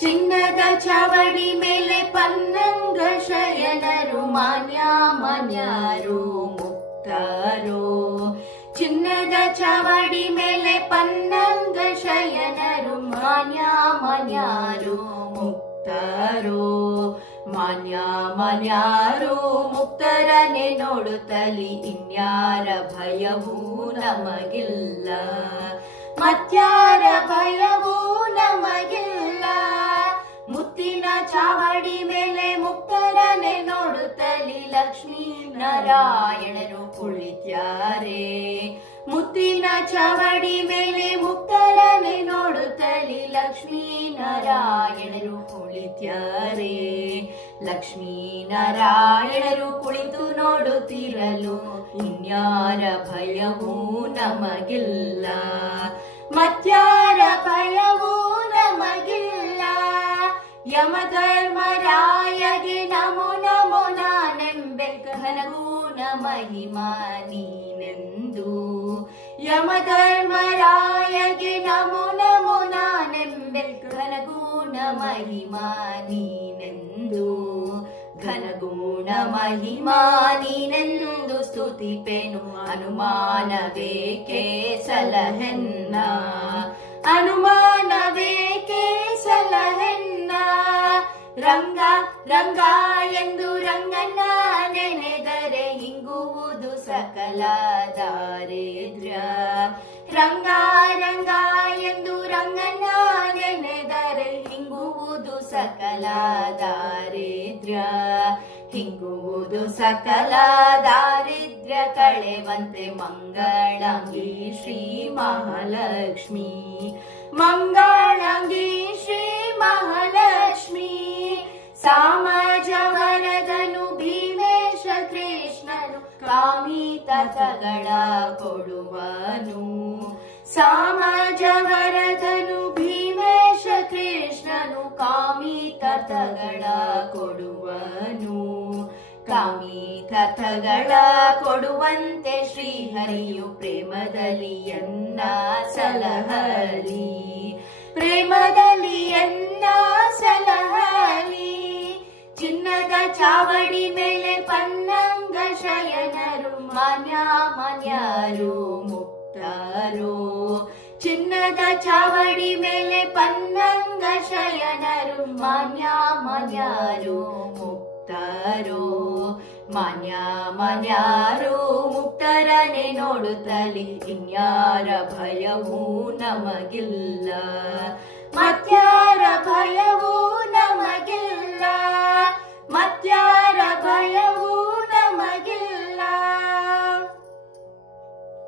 ಚಿನ್ನದ ಚಾವಡಿ ಮೇಲೆ ಪನ್ನಂಗ ಶಯನರು ಮಾನ್ಯ ಮಾನ್ಯರು ಮುಕ್ತರು. ಚಿನ್ನದ ಚಾವಡಿ ಮೇಲೆ ಪನ್ನಂಗ ಶಯನರು ಮಾನ್ಯ ಮಾನ್ಯರು ಮುಕ್ತರು. ಮಾನ್ಯ ಮಾನ್ಯರು ಮುಕ್ತರನೆ ನೋಡುತ್ತಲಿ ಇನ್ಯಾರ ಭಯವೂ ನಮಗಿಲ್ಲ. ಮತ್ಯಾರ ಭಯವೂ ನಮಗಿಲ್ಲ. ಮುತ್ತಿನ ಚಾವಡಿ ಮೇಲೆ ಮುಕ್ತರನೆ ನೋಡುತ್ತಲಿ ಲಕ್ಷ್ಮೀ ನಾರಾಯಣರು ಕುಳಿತ್ಯಾರೆ. ಮುತ್ತಿನ ಚಾವಡಿ ಮೇಲೆ ಮುಕ್ತರನೆ ನೋಡುತ್ತಲಿ ಲಕ್ಷ್ಮೀ ನಾರಾಯಣರು ಕುಳಿತ್ಯಾರೆ. ಲಕ್ಷ್ಮೀ ನಾರಾಯಣರು ಕುಳಿತು ನೋಡುತ್ತಿರಲು ಇನ್ಯಾರ ಭಯವೂ ನಮಗಿಲ್ಲ. ಮತ್ಯಾರ ಭಯವೂ ನಮಗಿಲ್ಲ. ಯಮಧರ್ಮರಾಯಗೆ ನಮೋ ನಮೋ ನಾನೆಂಬೆ ಘನಗುಣ ಮಹಿಮಾ ನೀನೆಂದು. ಯಮಧರ್ಮರಾಯಗೆ ನಮೋ ನಮೋ ನಾನೆಂಬೆ ಘನಗುಣ ಮಹಿಮಾ ನೀನೆಂದು. ಘನಗುಣ ಮಹಿಮಾ ನೀನೆಂದು ಸ್ತುತಿಪೆನು ಅನುಮಾನವೇಕೆ ಸಲಹೆನ್ನ. ಅನುಮಾನವೇಕೆ ಸಲಹೆನ್ನ. ರಂಗ ರಂಗ ಎಂದು ರಂಗನ ನೆನೆದರೆ ಹಿಂಗುವುದು ಸಕಲ ದಾರಿದ್ರ್ಯ. ರಂಗ ರಂಗ ಎಂದು ರಂಗನ ನೆನೆದರೆ ಹಿಂಗುವುದು ಸಕಲ ದಾರಿದ್ರ್ಯ. ಹಿಂಗುವುದು ಸಕಲ ದಾರಿದ್ರ್ಯ ಕಳೆವಂತೆ ಮಂಗಳಾಂಗಿ ಶ್ರೀ ಮಹಾಲಕ್ಷ್ಮಿ. ಮಂಗಳಾಂಗಿ ಶ್ರೀ ಮಹಾಲಕ್ಷ್ಮಿ. ಸಾಮಜವರದನು ಭೀಮೇಶ ಕೃಷ್ಣನು ಕಾಮಿತಗಳ ಕೊಡುವನು. ಸಾಮಜವರದನು ಭೀಮೇಶ ಕೃಷ್ಣನು ಕಾಮಿತಗಳ ಕೊಡುವನು. ಕಾಮಿತಗಳ ಕೊಡುವಂತೆ ಶ್ರೀಹರಿಯು ಪ್ರೇಮದಲ್ಲಿ ಎನ್ನ ಸಲಹಲಿ. ಪ್ರೇಮದಲ್ಲಿ ಎನ್ನ ಸಲಹಲಿ. ಚಿನ್ನದ ಚಾವಡಿ ಮೇಲೆ ಪನ್ನಂಗ ಶಯನರು ಮಾನ್ಯ ಮಾನ್ಯರು ಮುಕ್ತರು. ಚಿನ್ನದ ಚಾವಡಿ ಮೇಲೆ ಪನ್ನಂಗ ಶಯನರು ಮಾನ್ಯ ಮಾನ್ಯರು ಮುಕ್ತರು. ಮಾನ್ಯ ಮಾನ್ಯರು ಮುಕ್ತರನೆ ನೋಡುತ್ತಲಿ ಇನ್ಯಾರ ಭಯವೂ ನಮಗಿಲ್ಲ. ಮತ್ಯಾರ